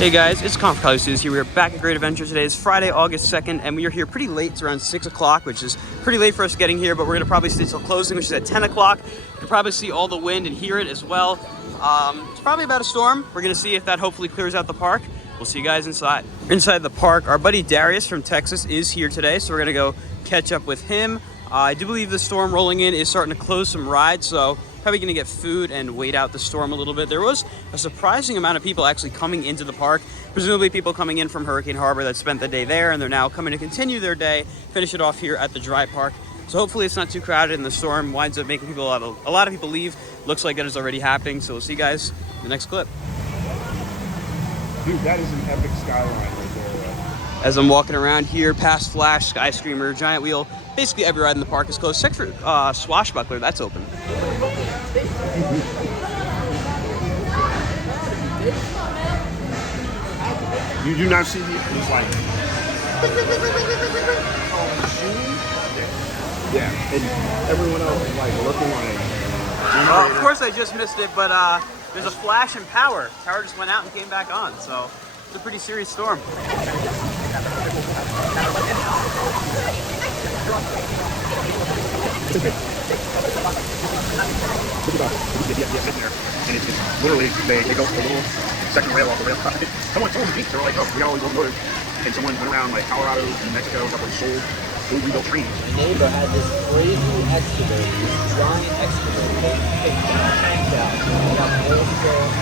Hey guys, it's Conf College Students here. We are back at Great Adventure. Today is Friday, August 2nd, and we are here pretty late. It's around 6 o'clock, which is pretty late for us getting here, but we're going to probably stay till closing, which is at 10 o'clock. You can probably see all the wind and hear it as well. It's probably about a storm. We're going to see if that hopefully clears out the park. We'll see you guys inside. Inside the park, our buddy Darius from Texas is here today, so we're going to go catch up with him. I do believe the storm rolling in is starting to close some rides, so probably gonna get food and wait out the storm a little bit. There was a surprising amount of people actually coming into the park, presumably people coming in from Hurricane Harbor that spent the day there, and they're now coming to continue their day, finish it off here at the dry park. So hopefully it's not too crowded and the storm winds up making people a lot of people leave. Looks like that is already happening, so we'll see you guys in the next clip. Dude, that is an epic skyline right there. As I'm walking around here past Flash, Sky Screamer, Giant Wheel, basically every ride in the park is closed, except for Swashbuckler, that's open. You do not see these like yeah, and everyone else is like looking like Of course I just missed it, but there's a flash in power. Power just went out and came back on, so it's a pretty serious storm. And it's literally they go to the little second rail off the rail side. Someone beat. They were like, oh, we got all these little motors. And someone went around like Colorado, New Mexico, up and sold old rebuilt trains. My neighbor had this crazy excavator, this giant excavator. They picked tanks out. They got the old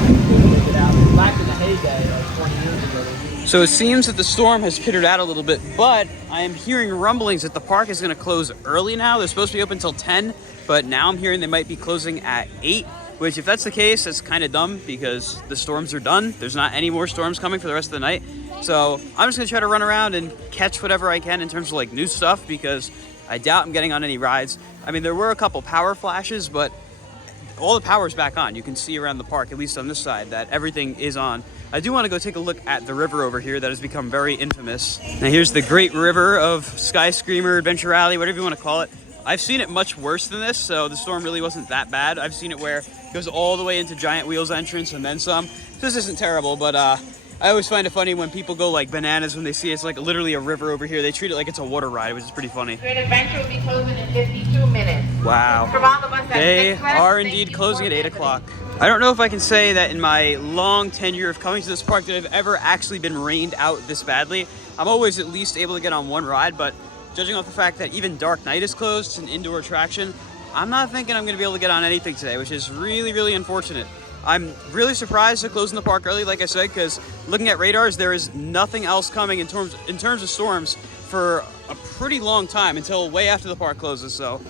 they took it out. Back in the heyday, like 20 years ago. So it seems that the storm has petered out a little bit, but I am hearing rumblings that the park is going to close early now. They're supposed to be open until 10, but now I'm hearing they might be closing at 8, which if that's the case, that's kind of dumb because the storms are done. There's not any more storms coming for the rest of the night. So I'm just going to try to run around and catch whatever I can in terms of like new stuff because I doubt I'm getting on any rides. I mean, there were a couple power flashes, but all the power's back on. You can see around the park, at least on this side, that everything is on. I do want to go take a look at the river over here that has become very infamous. Now here's the great river of Sky Screamer, Adventure Alley, whatever you want to call it. I've seen it much worse than this, so the storm really wasn't that bad. I've seen it where it goes all the way into Giant Wheel's entrance and then some. This isn't terrible, but I always find it funny when people go like bananas when they see it's like literally a river over here. They treat it like it's a water ride, which is pretty funny. Great Adventure will be closing in 52 minutes. Wow. From all of us at They 6 West, are indeed closing at 8 o'clock. I don't know if I can say that in my long tenure of coming to this park that I've ever actually been rained out this badly. I'm always at least able to get on one ride, but judging off the fact that even Dark Knight is closed, it's an indoor attraction, I'm not thinking I'm going to be able to get on anything today, which is really, really unfortunate. I'm really surprised they're closing the park early, like I said, because looking at radars, there is nothing else coming in terms of storms for a pretty long time until way after the park closes, so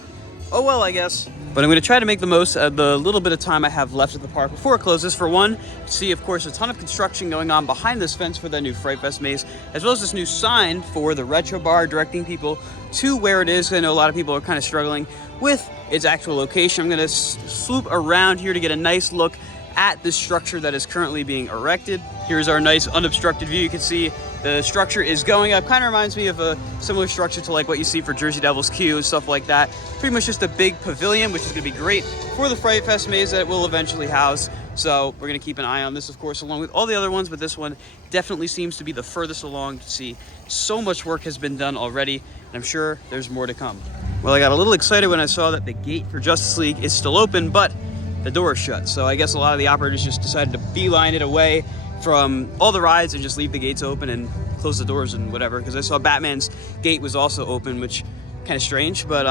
oh well, I guess. But I'm going to try to make the most of the little bit of time I have left at the park before it closes. For one, see, of course, a ton of construction going on behind this fence for the new Fright Fest maze, as well as this new sign for the Retro Bar directing people to where it is. I know a lot of people are kind of struggling with its actual location. I'm going to swoop around here to get a nice look at this structure that is currently being erected. Here's our nice unobstructed view. You can see the structure is going up. Kind of reminds me of a similar structure to like what you see for Jersey Devil's Queue and stuff like that. Pretty much just a big pavilion, which is going to be great for the Fright Fest maze that it will eventually house. So we're going to keep an eye on this, of course, along with all the other ones, but this one definitely seems to be the furthest along. To see so much work has been done already, and I'm sure there's more to come. Well, I got a little excited when I saw that the gate for Justice League is still open, but the door is shut. So I guess a lot of the operators just decided to beeline it away from all the rides and just leave the gates open and close the doors and whatever, because I saw Batman's gate was also open, which kind of strange, but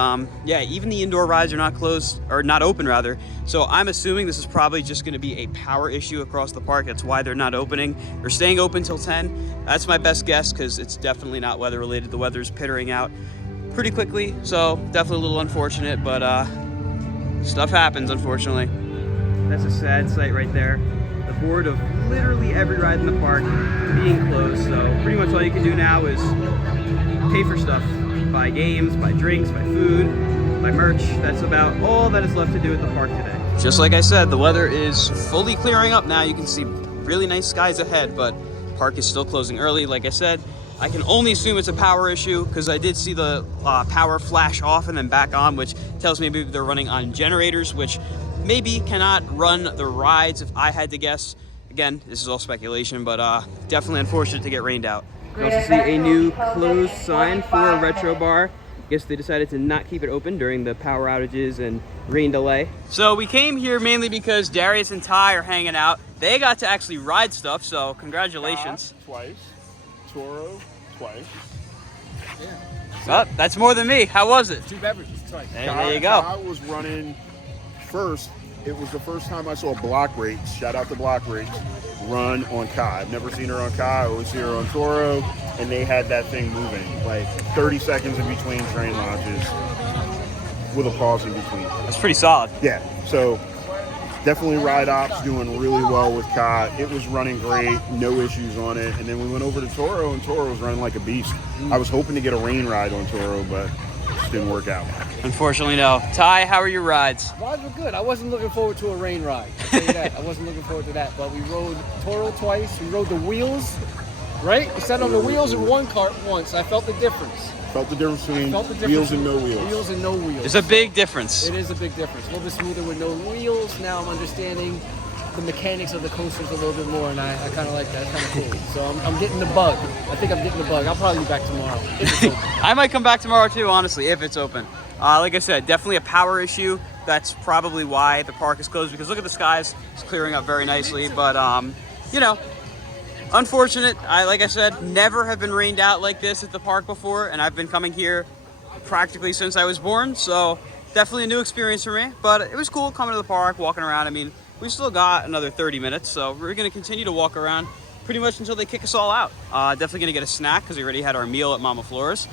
yeah, even the indoor rides are not closed, or not open rather. So I'm assuming this is probably just going to be a power issue across the park. That's why they're not opening. They're staying open till 10. That's my best guess, because it's definitely not weather related. The weather's pittering out pretty quickly, so definitely a little unfortunate, but stuff happens, unfortunately. That's a sad sight right there. The board of literally every ride in the park being closed. So pretty much all you can do now is pay for stuff. Buy games, buy drinks, buy food, buy merch. That's about all that is left to do at the park today. Just like I said, the weather is fully clearing up now. You can see really nice skies ahead, but the park is still closing early. Like I said, I can only assume it's a power issue because I did see the power flash off and then back on, which tells me maybe they're running on generators, which maybe cannot run the rides if I had to guess. Again, this is all speculation, but definitely unfortunate to get rained out. You also see a new closed sign for a retro bar. Guess they decided to not keep it open during the power outages and rain delay. So we came here mainly because Darius and Ty are hanging out. They got to actually ride stuff, so congratulations. Twice. Toro, twice. Yeah. Oh, that's more than me. How was it? 2 beverages, twice. There you go. I was running first. It was the first time I saw Block Rates, shout out to Block Rates, run on Kai. I've never seen her on Kai. I always see her on Toro, and they had that thing moving, like 30 seconds in between train launches with a pause in between. That's pretty solid. Yeah, so definitely ride ops doing really well with Kai. It was running great, no issues on it. And then we went over to Toro, and Toro was running like a beast. I was hoping to get a rain ride on Toro, but it just didn't work out. Unfortunately, no. Ty, how are your rides? Rides were good. I wasn't looking forward to a rain ride. I'll tell you that. I wasn't looking forward to that. But we rode Toro twice. We rode the wheels, right? We sat on the wheels in one cart once. I felt the difference. Felt the difference between wheels and no wheels. Wheels and no wheels. There's a big difference. It is a big difference. A little bit smoother with no wheels. Now I'm understanding the mechanics of the coasters a little bit more, and I kind of like that. It's kind of cool. So I'm getting the bug. I think I'm getting the bug. I'll probably be back tomorrow. If it's open. I might come back tomorrow too, honestly, if it's open. Like I said, definitely a power issue. That's probably why the park is closed, because look at the skies. It's clearing up very nicely, but you know, unfortunate. Like I said, never have been rained out like this at the park before, and I've been coming here practically since I was born, so definitely a new experience for me. But it was cool coming to the park, walking around. I mean, we still got another 30 minutes, so we're gonna continue to walk around pretty much until they kick us all out. Definitely gonna get a snack because we already had our meal at Mama Flora's.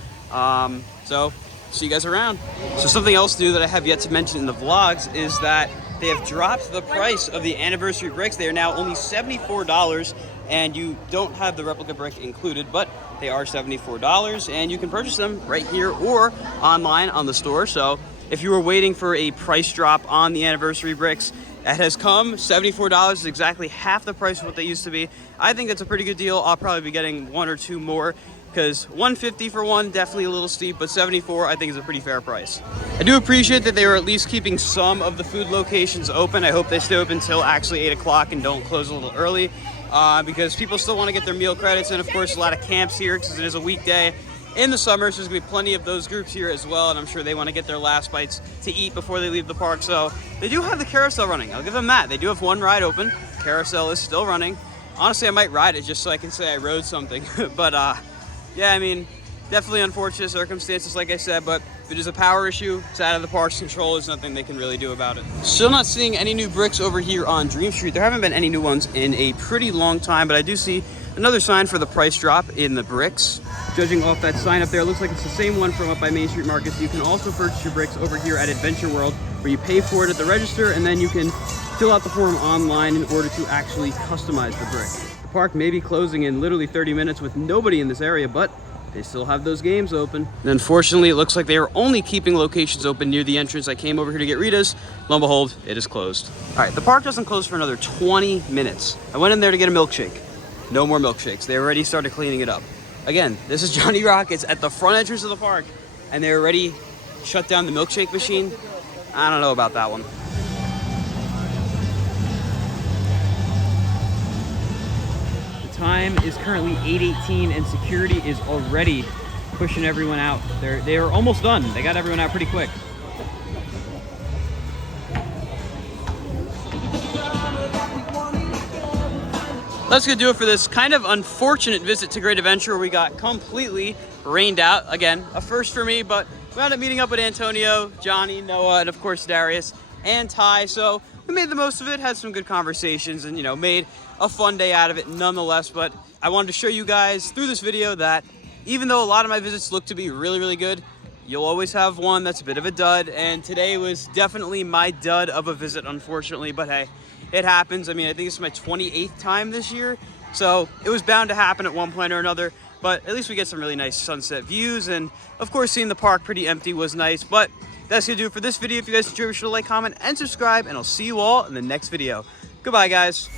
So see you guys around. So something else new that I have yet to mention in the vlogs is that they have dropped the price of the anniversary bricks. They are now only $74, and you don't have the replica brick included, but they are $74, and you can purchase them right here or online on the store. So if you were waiting for a price drop on the anniversary bricks, it has come. $74 is exactly half the price of what they used to be. I think that's a pretty good deal. I'll probably be getting 1 or 2 more, because $150 for one, definitely a little steep, but $74 I think is a pretty fair price. I do appreciate that they were at least keeping some of the food locations open. I hope they stay open until actually 8 o'clock and don't close a little early, because people still want to get their meal credits, and of course a lot of camps here because it is a weekday. In the summer, so there's gonna be plenty of those groups here as well, and I'm sure they want to get their last bites to eat before they leave the park. So they do have the carousel running. I'll give them that. They do have 1 ride open. Carousel is still running. Honestly, I might ride it just so I can say I rode something. But yeah, I mean, definitely unfortunate circumstances, like I said, but if it is a power issue, it's out of the park's control. There's nothing they can really do about it. Still not seeing any new bricks over here on Dream Street. There haven't been any new ones in a pretty long time, but I do see another sign for the price drop in the bricks. Judging off that sign up there, it looks like it's the same one from up by Main Street Market. So you can also purchase your bricks over here at Adventure World, where you pay for it at the register, and then you can fill out the form online in order to actually customize the brick. The park may be closing in literally 30 minutes with nobody in this area, but they still have those games open. And unfortunately, it looks like they are only keeping locations open near the entrance. I came over here to get Rita's. Lo and behold, it is closed. All right, the park doesn't close for another 20 minutes. I went in there to get a milkshake. No more milkshakes. They already started cleaning it up. Again, this is Johnny Rockets at the front entrance of the park, and they already shut down the milkshake machine. I don't know about that one. The time is currently 8:18, and security is already pushing everyone out. They are almost done. They got everyone out pretty quick. That's gonna do it for this kind of unfortunate visit to Great Adventure, where we got completely rained out. Again, a first for me, but we wound up meeting up with Antonio, Johnny, Noah, and of course Darius and Ty. So we made the most of it, had some good conversations, and made a fun day out of it nonetheless. But I wanted to show you guys through this video that even though a lot of my visits look to be really, really good, you'll always have one that's a bit of a dud, and today was definitely my dud of a visit, unfortunately, but hey, it happens. I mean, I think this is my 28th time this year, so it was bound to happen at one point or another, but at least we get some really nice sunset views, and of course, seeing the park pretty empty was nice. But that's gonna do it for this video. If you guys enjoyed, be sure to like, comment, and subscribe, and I'll see you all in the next video. Goodbye, guys.